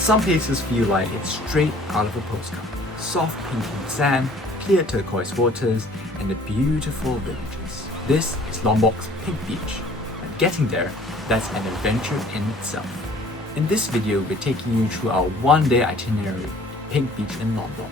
Some places feel like it's straight out of a postcard. Soft pink sand, clear turquoise waters, and the beautiful villages. This is Lombok's Pink Beach, and getting there, that's an adventure in itself. In this video, we're taking you through our one-day itinerary to Pink Beach in Lombok.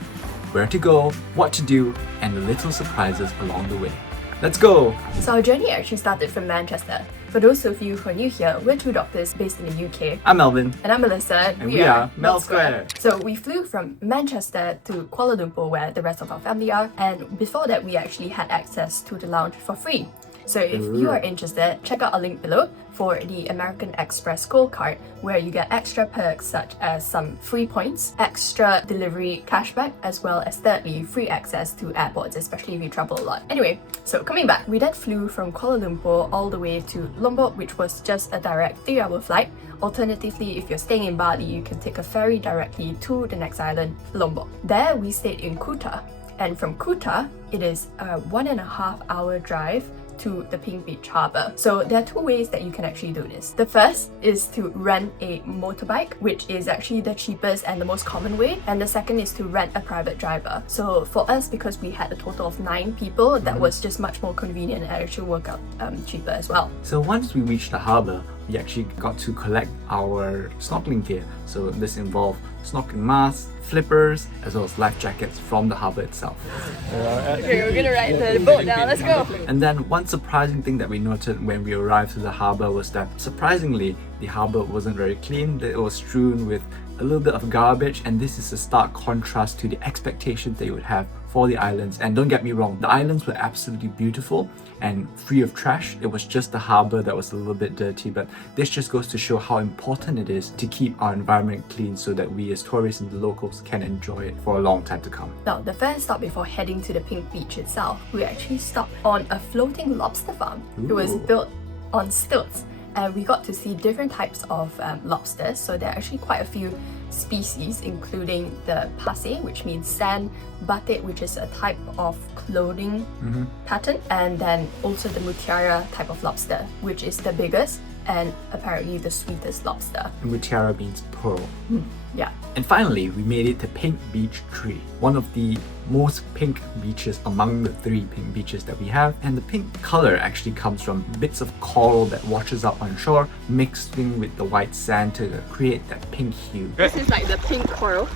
Where to go, what to do, and the little surprises along the way. Let's go! So our journey actually started from Manchester. For those of you who are new here, we're two doctors based in the UK. I'm Melvin. And I'm Melissa. And we are Melsquare. So we flew from Manchester to Kuala Lumpur, where the rest of our family are. And before that, we actually had access to the lounge for free. So if you are interested, check out our link below for the American Express Gold Card, where you get extra perks such as some free points, extra delivery cashback, as well as thirdly, free access to airports, especially if you travel a lot. Anyway, so coming back, we then flew from Kuala Lumpur all the way to Lombok, which was just a direct 3-hour flight. Alternatively, if you're staying in Bali, you can take a ferry directly to the next island, Lombok. There, we stayed in Kuta. And from Kuta, it is a 1.5-hour drive to the Pink Beach Harbour. So there are two ways that you can actually do this. The first is to rent a motorbike, which is actually the cheapest and the most common way. And the second is to rent a private driver. So for us, because we had a total of 9 people, that was just much more convenient and actually worked out cheaper as well. So once we reached the harbour, we actually got to collect our snorkeling gear. So this involved snorkeling masks, flippers, as well as life jackets from the harbour itself. Okay, we're gonna ride the boat now, let's go! And then one surprising thing that we noted when we arrived to the harbour was that surprisingly, the harbour wasn't very clean. It was strewn with a little bit of garbage, and this is a stark contrast to the expectations that you would have for the islands. And don't get me wrong, the islands were absolutely beautiful and free of trash. It was just the harbour that was a little bit dirty, but this just goes to show how important it is to keep our environment clean so that we as tourists and the locals can enjoy it for a long time to come. Now, the first stop before heading to the Pink Beach itself, we actually stopped on a floating lobster farm. It was built on stilts. And we got to see different types of lobsters. So there are actually quite a few species, including the passe, which means sand, batik, which is a type of clothing pattern, and then also the mutiara type of lobster, which is the biggest and apparently the sweetest lobster. And mutiara means pearl. Yeah. And finally, we made it to Pink Beach 3, one of the most pink beaches among the 3 pink beaches that we have. And the pink color actually comes from bits of coral that washes up on shore, mixing with the white sand to create that pink hue. This is like the pink coral.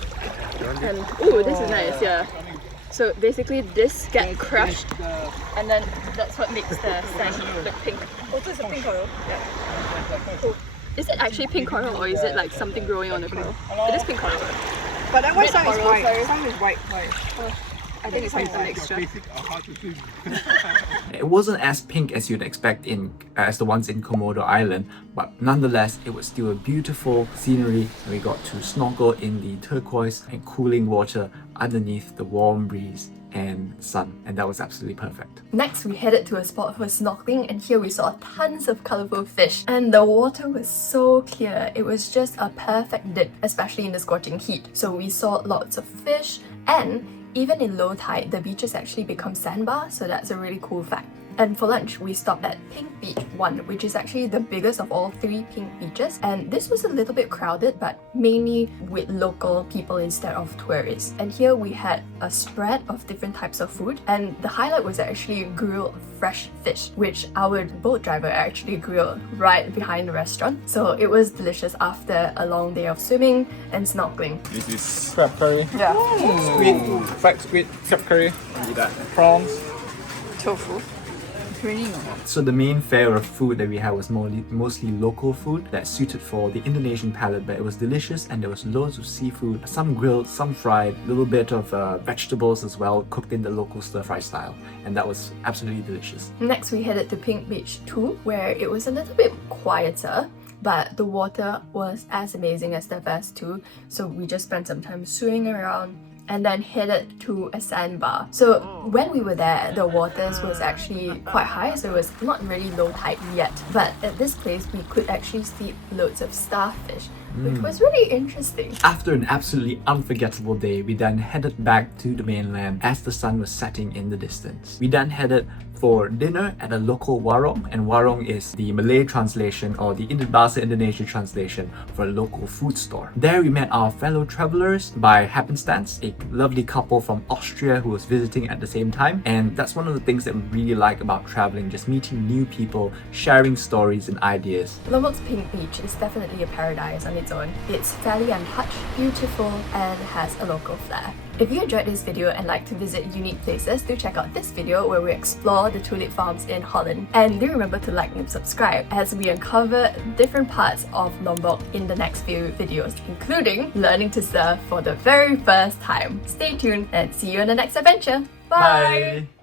And ooh, this is nice, yeah. So basically this gets crushed and then that's what makes the sand look pink. Oh, this is a pink coral? Yeah. Cool. Is it actually pink coral or is it like something growing on the coral? It is pink coral. But that one some is coral, white. sorry. Some is white. I think it's like a mixture. It wasn't as pink as you'd expect as the ones in Komodo Island, but nonetheless, it was still a beautiful scenery, and we got to snorkel in the turquoise and cooling water underneath the warm breeze and sun, and that was absolutely perfect. Next, we headed to a spot for snorkeling, and here we saw tons of colourful fish. And the water was so clear, it was just a perfect dip, especially in the scorching heat. So we saw lots of fish, and even in low tide, the beaches actually become sandbar, so that's a really cool fact. And for lunch, we stopped at Pink Beach 1, which is actually the biggest of all 3 pink beaches. And this was a little bit crowded, but mainly with local people instead of tourists. And here we had a spread of different types of food. And the highlight was actually grilled fresh fish, which our boat driver actually grilled right behind the restaurant. So it was delicious after a long day of swimming and snorkeling. This is crab curry. Yeah. Squid, fried squid, crab curry. Prawns. Tofu. So the main fare of food that we had was mostly local food that's suited for the Indonesian palate, but it was delicious and there was loads of seafood, some grilled, some fried, a little bit of vegetables as well, cooked in the local stir-fry style, and that was absolutely delicious. Next, we headed to Pink Beach 2, where it was a little bit quieter, but the water was as amazing as the first 2, so we just spent some time swimming around and then headed to a sandbar. So when we were there, the waters was actually quite high, so it was not really low tide yet. But at this place, we could actually see loads of starfish, which was really interesting. After an absolutely unforgettable day, we then headed back to the mainland as the sun was setting in the distance. We then headed for dinner at a local warung, and warung is the Malay translation or the Bahasa Indonesia translation for a local food store. There we met our fellow travelers by happenstance, a lovely couple from Austria who was visiting at the same time, and that's one of the things that we really like about traveling, just meeting new people, sharing stories and ideas. Lombok's Pink Beach is definitely a paradise on its own. It's fairly untouched, beautiful, and has a local flair. If you enjoyed this video and like to visit unique places, do check out this video where we explore the tulip farms in Holland. And do remember to like and subscribe as we uncover different parts of Lombok in the next few videos, including learning to surf for the very first time. Stay tuned and see you on the next adventure. Bye! Bye.